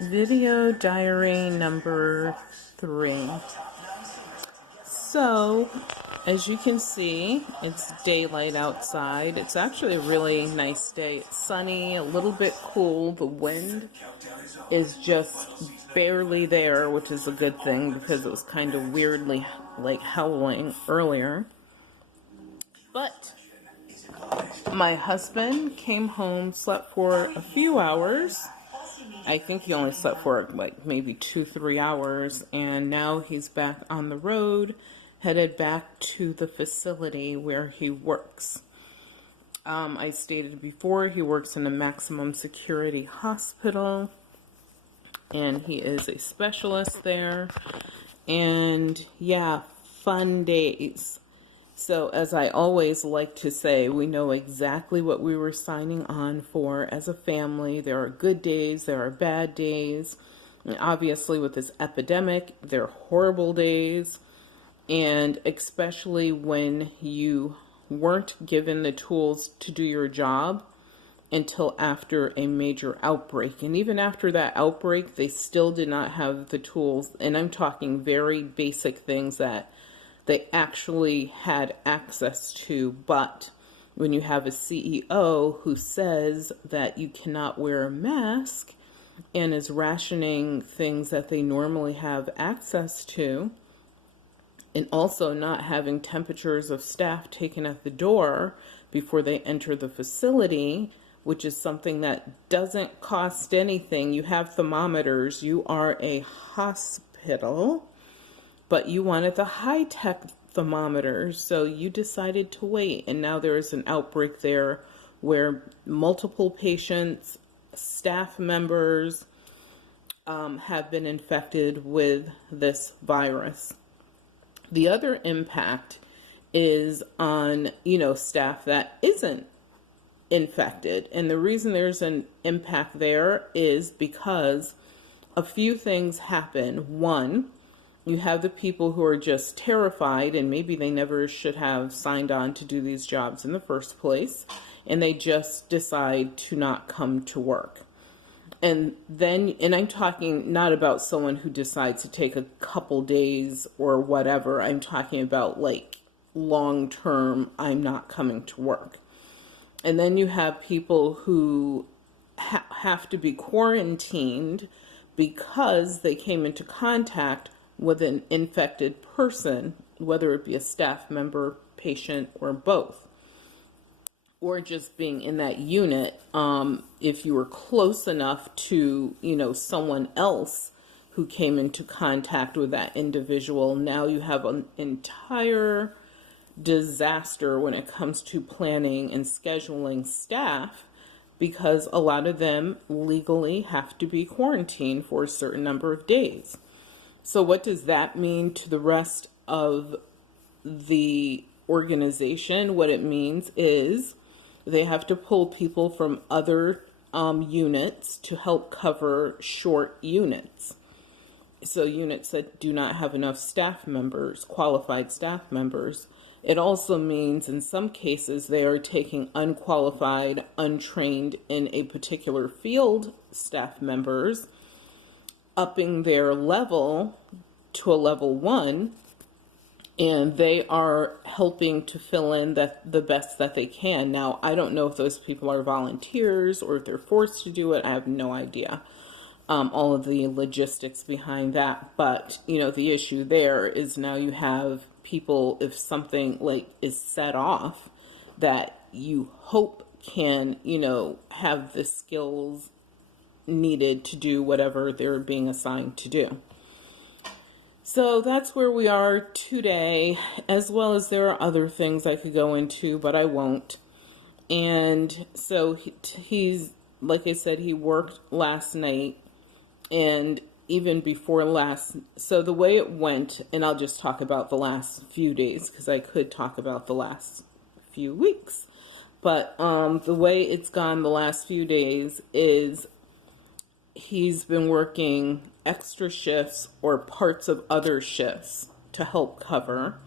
Video diary number 3. So, as you can see, it's daylight outside. It's actually a really nice day. It's sunny, a little bit cool. The wind is just barely there, which is a good thing because it was kind of weirdly like howling earlier. But my husband came home, slept for a few hours. I think he only slept for like maybe 2-3 hours, and now he's back on the road, headed back to the facility where he works. I stated before, he works in a maximum security hospital, and he is a specialist there. And yeah, fun days. So as I always like to say, we know exactly what we were signing on for as a family. There are good days, there are bad days. And obviously with this epidemic, there are horrible days. And especially when you weren't given the tools to do your job until after a major outbreak. And even after that outbreak, they still did not have the tools. And I'm talking very basic things that they actually had access to. But when you have a CEO who says that you cannot wear a mask and is rationing things that they normally have access to, and also not having temperatures of staff taken at the door before they enter the facility, which is something that doesn't cost anything. You have thermometers, you are a hospital, but you wanted the high-tech thermometers, so you decided to wait. And now there is an outbreak there where multiple patients, staff members have been infected with this virus. The other impact is on, staff that isn't infected. And the reason there's an impact there is because a few things happen. One, you have the people who are just terrified, and maybe they never should have signed on to do these jobs in the first place, and they just decide to not come to work. And I'm talking not about someone who decides to take a couple days or whatever. I'm talking about like long term, I'm not coming to work. And then you have people who have to be quarantined because they came into contact with an infected person, whether it be a staff member, patient, or both, or just being in that unit. If you were close enough to, someone else who came into contact with that individual, now you have an entire disaster when it comes to planning and scheduling staff, because a lot of them legally have to be quarantined for a certain number of days. So what does that mean to the rest of the organization? What it means is they have to pull people from other units to help cover short units. So units that do not have enough staff members, qualified staff members. It also means in some cases they are taking unqualified, untrained in a particular field staff members, upping their level to a level 1, and they are helping to fill in the best that they can. Now, I don't know if those people are volunteers or if they're forced to do it. I have no idea all of the logistics behind that. But, the issue there is now you have people, if something like is set off, that you hope can, have the skills needed to do whatever they're being assigned to do. So that's where we are today, as well as there are other things I could go into, but I won't. And so he's, like I said, he worked last night and even before so the way it went, and I'll just talk about the last few days because I could talk about the last few weeks, but the way it's gone the last few days is he's been working extra shifts or parts of other shifts to help cover.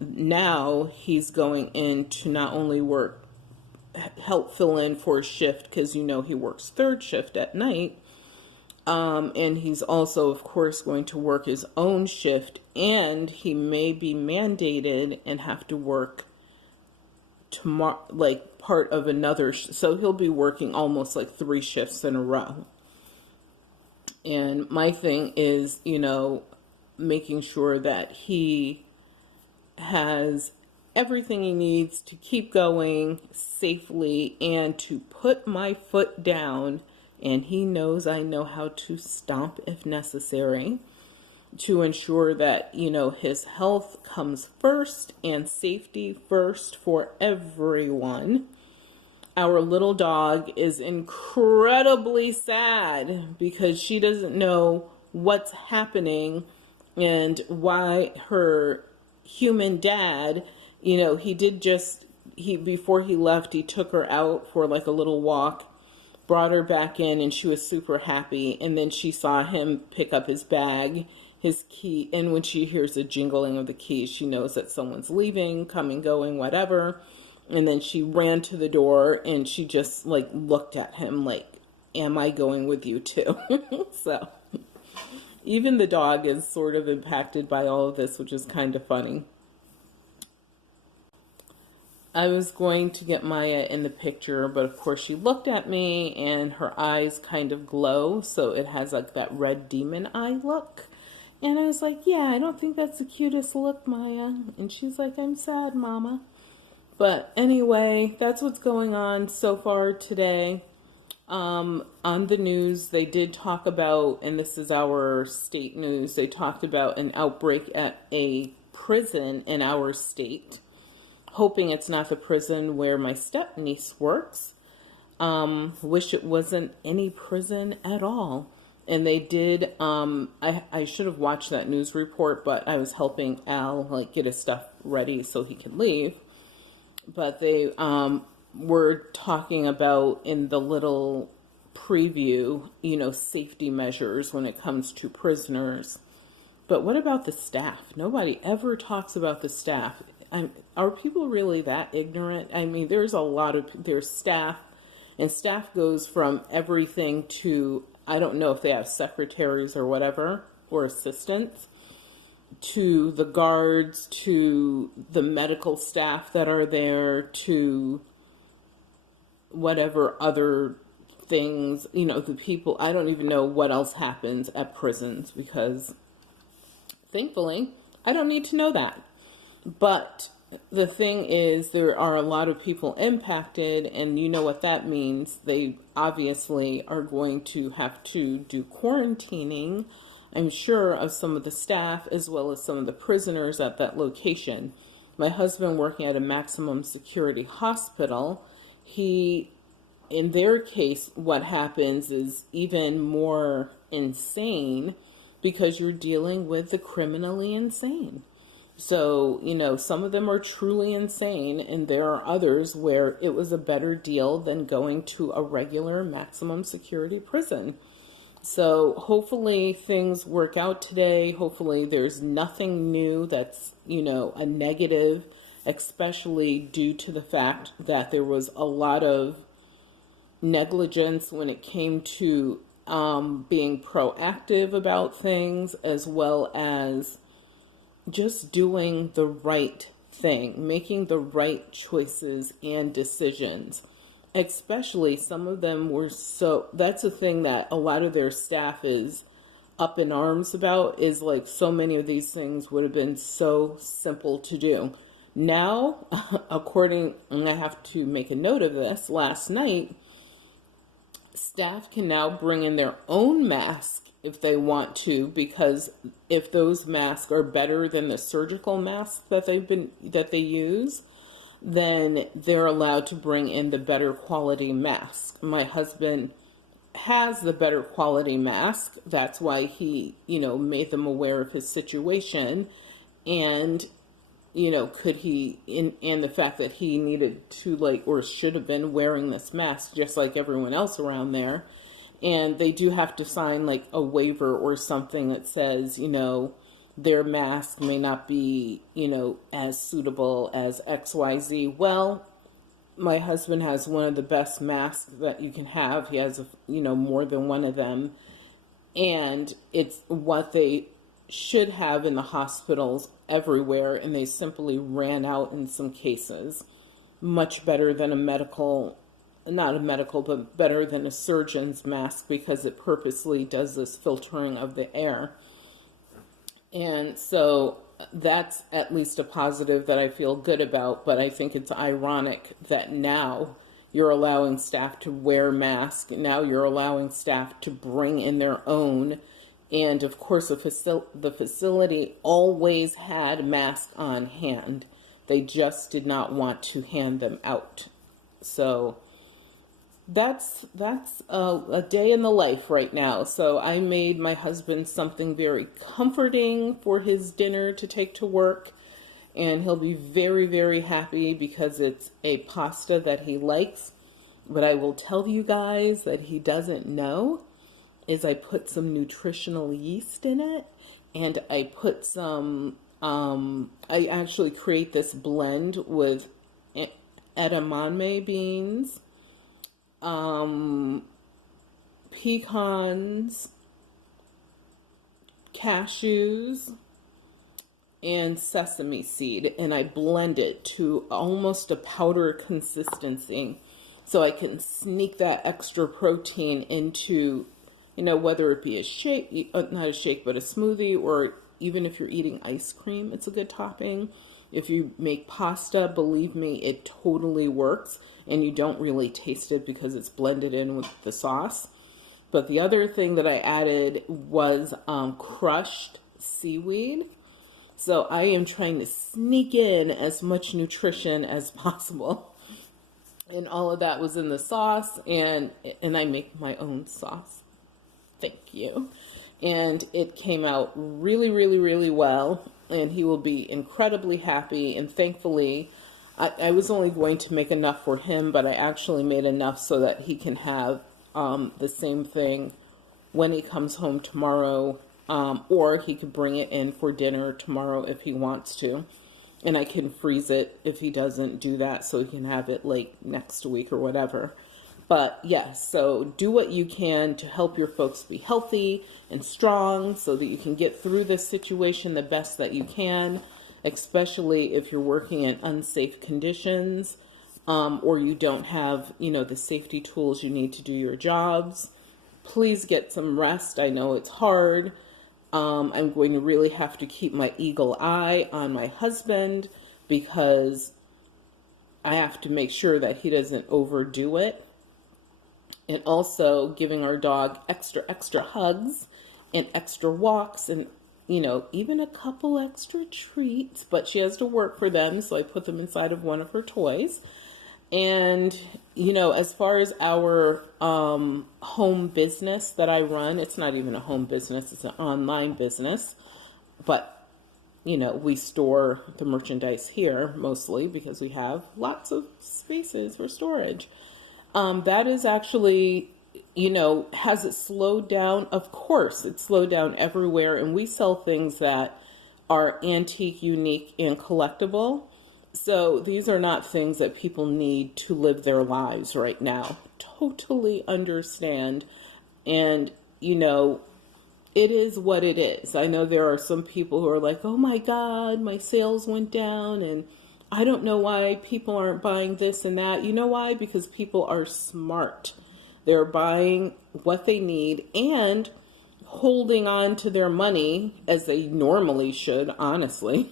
Now he's going in to not only help fill in for a shift, because he works third shift at night, And he's also, of course, going to work his own shift, and he may be mandated and have to work tomorrow, like part of another. So he'll be working almost like 3 shifts in a row. And my thing is, making sure that he has everything he needs to keep going safely and to put my foot down. And he knows I know how to stomp if necessary, to ensure that, his health comes first and safety first for everyone. Our little dog is incredibly sad because she doesn't know what's happening and why her human dad, before he left, he took her out for like a little walk, brought her back in, and she was super happy. And then she saw him pick up his bag, his key, and when she hears the jingling of the keys, she knows that someone's leaving, coming, going, whatever. And then she ran to the door and she just like looked at him like, am I going with you too? So even the dog is sort of impacted by all of this, which is kind of funny. I was going to get Maya in the picture, but of course she looked at me and her eyes kind of glow. So it has like that red demon eye look. And I was like, yeah, I don't think that's the cutest look, Maya. And she's like, I'm sad, Mama. But anyway, that's what's going on so far today. On the news, they did talk about, and this is our state news, they talked about an outbreak at a prison in our state. Hoping it's not the prison where my step-niece works. Wish it wasn't any prison at all. And they did, I should have watched that news report, but I was helping Al get his stuff ready so he could leave. But they were talking about in the little preview, safety measures when it comes to prisoners. But what about the staff? Nobody ever talks about the staff. Are people really that ignorant? I mean, there's staff, and staff goes from everything to, I don't know if they have secretaries or whatever, or assistants, to the guards, to the medical staff that are there, to whatever other things, the people. I don't even know what else happens at prisons because thankfully I don't need to know that. But the thing is, there are a lot of people impacted, and you know what that means. They obviously are going to have to do quarantining, I'm sure, of some of the staff as well as some of the prisoners at that location. My husband, working at a maximum security hospital, in their case, what happens is even more insane because you're dealing with the criminally insane. So, some of them are truly insane, and there are others where it was a better deal than going to a regular maximum security prison. So hopefully things work out today. Hopefully there's nothing new that's, a negative, especially due to the fact that there was a lot of negligence when it came to being proactive about things, as well as just doing the right thing, making the right choices and decisions. Especially some of them were that's a thing that a lot of their staff is up in arms about, is like so many of these things would have been so simple to do. Now, and I have to make a note of this, last night, staff can now bring in their own mask if they want to, because if those masks are better than the surgical masks that they use, then they're allowed to bring in the better quality mask. My husband has the better quality mask. That's why he, made them aware of his situation. And, could he, and the fact that he needed to or should have been wearing this mask just like everyone else around there. And they do have to sign a waiver or something that says, their mask may not be, as suitable as XYZ. Well, my husband has one of the best masks that you can have. He has, more than one of them. And it's what they should have in the hospitals everywhere, and they simply ran out in some cases. Much better than a medical, not a medical, but better than a surgeon's mask, because it purposely does this filtering of the air. And so that's at least a positive that I feel good about. But I think it's ironic that now you're allowing staff to wear masks. Now you're allowing staff to bring in their own. And of course, the facility always had masks on hand. They just did not want to hand them out. So that's a day in the life right now. So I made my husband something very comforting for his dinner to take to work, and he'll be very, very happy because it's a pasta that he likes. But I will tell you guys that he doesn't know is I put some nutritional yeast in it, and I put some I actually create this blend with edamame beans, pecans, cashews, and sesame seed, and I blend it to almost a powder consistency so I can sneak that extra protein into, whether it be a shake, not a shake, but a smoothie, or even if you're eating ice cream, it's a good topping. If you make pasta, believe me, it totally works, and you don't really taste it because it's blended in with the sauce. But the other thing that I added was crushed seaweed. So I am trying to sneak in as much nutrition as possible. And all of that was in the sauce, and I make my own sauce. Thank you. And it came out really, really, really well, and he will be incredibly happy. And thankfully, I was only going to make enough for him, but I actually made enough so that he can have the same thing when he comes home tomorrow, or he could bring it in for dinner tomorrow if he wants to. And I can freeze it if he doesn't do that, so he can have it like next week or whatever. But yes, so do what you can to help your folks be healthy and strong so that you can get through this situation the best that you can, especially if you're working in unsafe conditions, or you don't have, the safety tools you need to do your jobs. Please get some rest. I know it's hard. I'm going to really have to keep my eagle eye on my husband because I have to make sure that he doesn't overdo it. And also giving our dog extra hugs and extra walks and, even a couple extra treats. But she has to work for them, so I put them inside of one of her toys. And, as far as our home business that I run, it's not even a home business, it's an online business. But, we store the merchandise here mostly because we have lots of spaces for storage. That is actually, has it slowed down? Of course, it's slowed down everywhere. And we sell things that are antique, unique, and collectible. So these are not things that people need to live their lives right now. Totally understand. And, it is what it is. I know there are some people who are like, oh my God, my sales went down and I don't know why people aren't buying this and that. You know why? Because people are smart. They're buying what they need and holding on to their money as they normally should, honestly,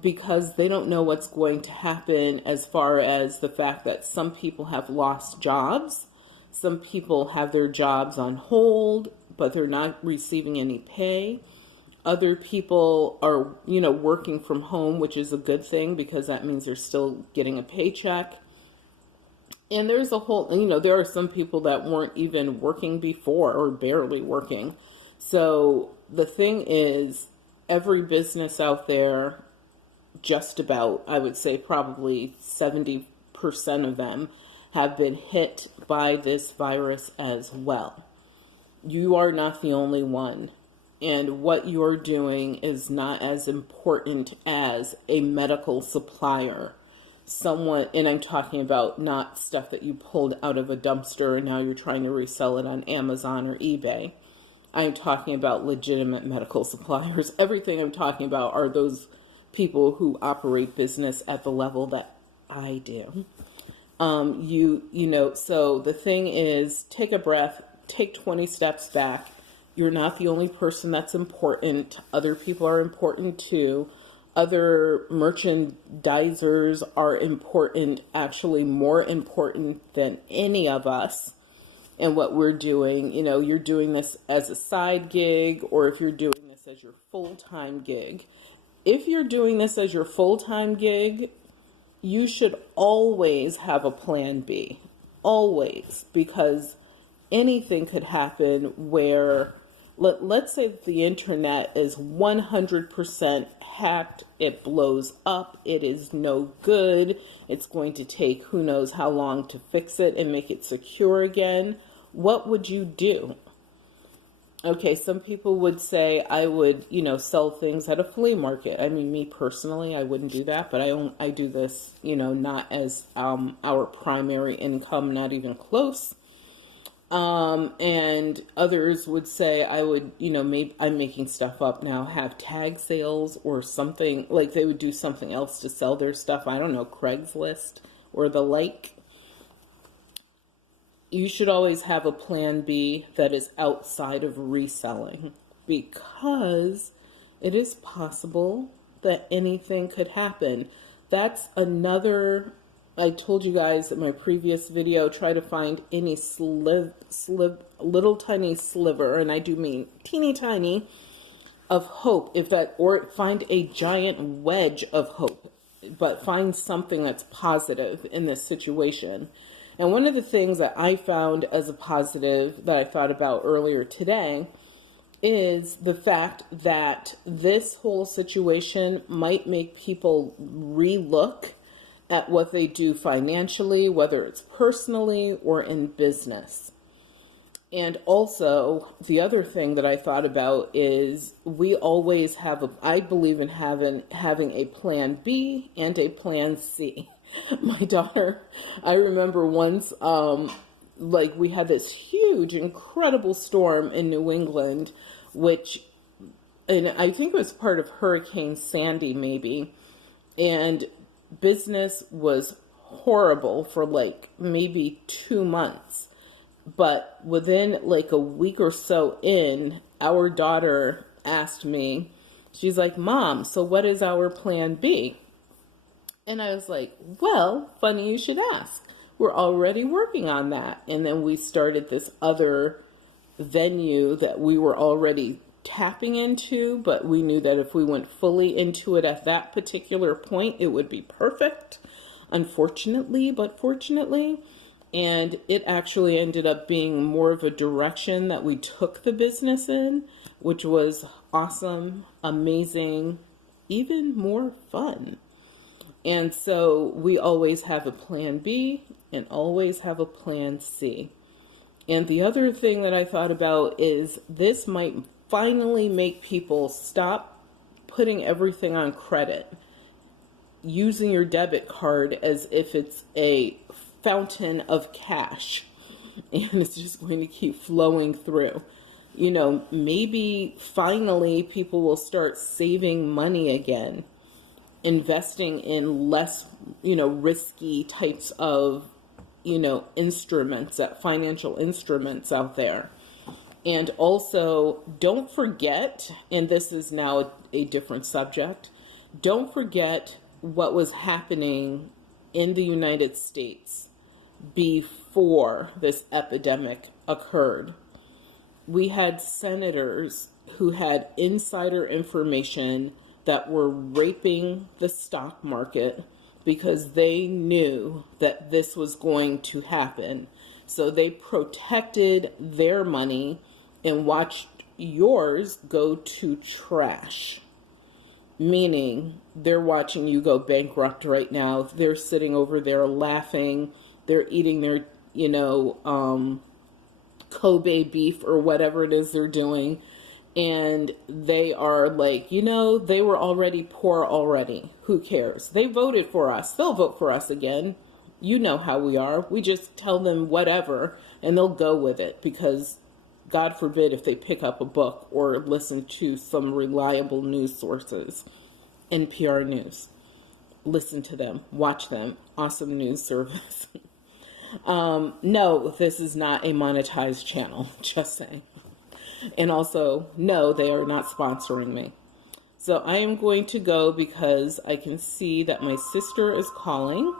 because they don't know what's going to happen as far as the fact that some people have lost jobs. Some people have their jobs on hold, but they're not receiving any pay. Other people are, working from home, which is a good thing because that means they're still getting a paycheck. And there's a whole, there are some people that weren't even working before or barely working. So the thing is, every business out there, just about, I would say probably 70% of them have been hit by this virus as well. You are not the only one. And what you're doing is not as important as a medical supplier. someone, and I'm talking about not stuff that you pulled out of a dumpster and now you're trying to resell it on Amazon or eBay. I'm talking about legitimate medical suppliers. Everything I'm talking about are those people who operate business at the level that I do. So the thing is, take a breath, take 20 steps back. You're not the only person that's important. Other people are important too. Other merchandisers are important, actually more important than any of us and what we're doing. You're doing this as a side gig, or if you're doing this as your full-time gig. If you're doing this as your full-time gig, you should always have a plan B. Always. Because anything could happen where, let's say that the internet is 100% hacked, it blows up, it is no good, it's going to take who knows how long to fix it and make it secure again. What would you do? Okay, some people would say I would, sell things at a flea market. I mean, me personally, I wouldn't do that, but I do this, not as our primary income, not even close. And others would say I would, maybe I'm making stuff up now, have tag sales or something, like they would do something else to sell their stuff. I don't know, Craigslist or the like. You should always have a plan B that is outside of reselling, because it is possible that anything could happen. That's another, I told you guys in my previous video, try to find any little tiny sliver, and I do mean teeny tiny, of hope, or find a giant wedge of hope, but find something that's positive in this situation. And one of the things that I found as a positive that I thought about earlier today is the fact that this whole situation might make people relook at what they do financially, whether it's personally or in business. And also, the other thing that I thought about is we always I believe in having a plan B and a plan C. My daughter, I remember once, we had this huge, incredible storm in New England, and I think it was part of Hurricane Sandy maybe, and business was horrible for maybe 2 months. But within a week or so in, our daughter asked me, she's like, "Mom, so what is our plan B?" And I was like, well, funny you should ask. We're already working on that. And then we started this other venue that we were already tapping into, but we knew that if we went fully into it at that particular point, it would be perfect. Unfortunately, but fortunately. And it actually ended up being more of a direction that we took the business in, which was awesome, amazing, even more fun. And so we always have a plan B and always have a plan C. And the other thing that I thought about is this might finally make people stop putting everything on credit, using your debit card as if it's a fountain of cash and it's just going to keep flowing through. Maybe finally people will start saving money again, investing in less, risky types of, instruments, financial instruments out there. And also, don't forget, and this is now a different subject, don't forget what was happening in the United States before this epidemic occurred. We had senators who had insider information that were raping the stock market because they knew that this was going to happen. So they protected their money and watched yours go to trash. Meaning they're watching you go bankrupt right now. They're sitting over there laughing. They're eating their, Kobe beef or whatever it is they're doing. And they are like, they were already poor already. Who cares? They voted for us. They'll vote for us again. You know how we are. We just tell them whatever and they'll go with it because God forbid if they pick up a book or listen to some reliable news sources, NPR News. Listen to them, watch them. Awesome news service. No, this is not a monetized channel, just saying. And also, no, they are not sponsoring me. So I am going to go because I can see that my sister is calling.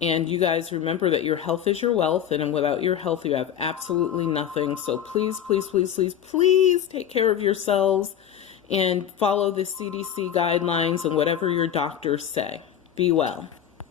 And you guys remember that your health is your wealth, and without your health, you have absolutely nothing. So please, please, please, please, please take care of yourselves and follow the CDC guidelines and whatever your doctors say. Be well.